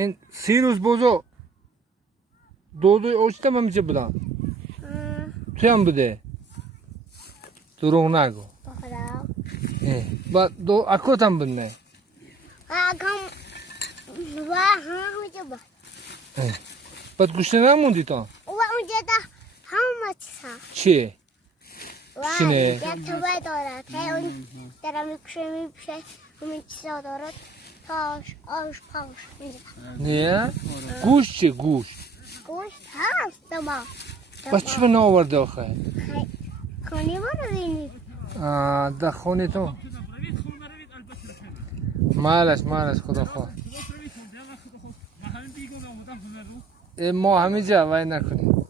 این 3 روز بوزو دودوی اوچتم همیشه بودم توی هم بوده دروغ نگو با دو اکوتم بودنه بعد گوشته نموندی تا چیه؟ چینه؟ یک توبه دارد اون در میکشه میپشه اون چیزا دارد تاش آش پاش نه؟ گوشت چیه گوشت؟ گوشت هست دما بس چی به ناورده آخه؟ خانی ما رو بینید در خونه تو مالش خدا خواه ما همه جا وای نکنیم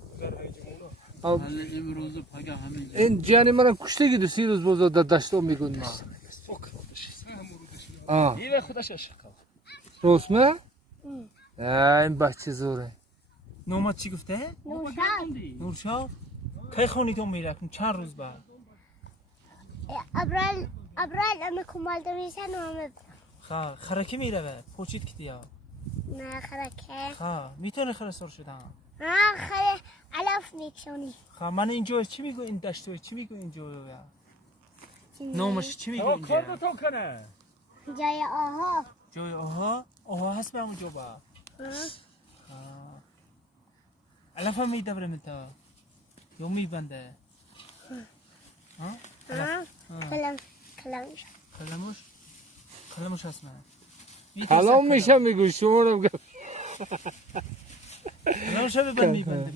این جانی من کشته گیدو 3 روز بوزو در دشتو میگون ما یه خودش عشق روسمه؟ این بچه زوره نومد چی گفته؟ نورشا کی خونی تو میره چند روز بعد ابرال اما کمال دویسه نامه خرکی میره به پوچید کتیا نه خرکه میتونه خرسار شدن خره علاف میکشونی من اینجا چی میگو این دشتو چی میگو اینجا نامش چی میگو اینجا کار کنه جای آها جای آها هست به اونجا با علف هم میدبره ملتا یا میبنده کلمش هست من کلام میشه میگو شما رو کلمش هم میبنده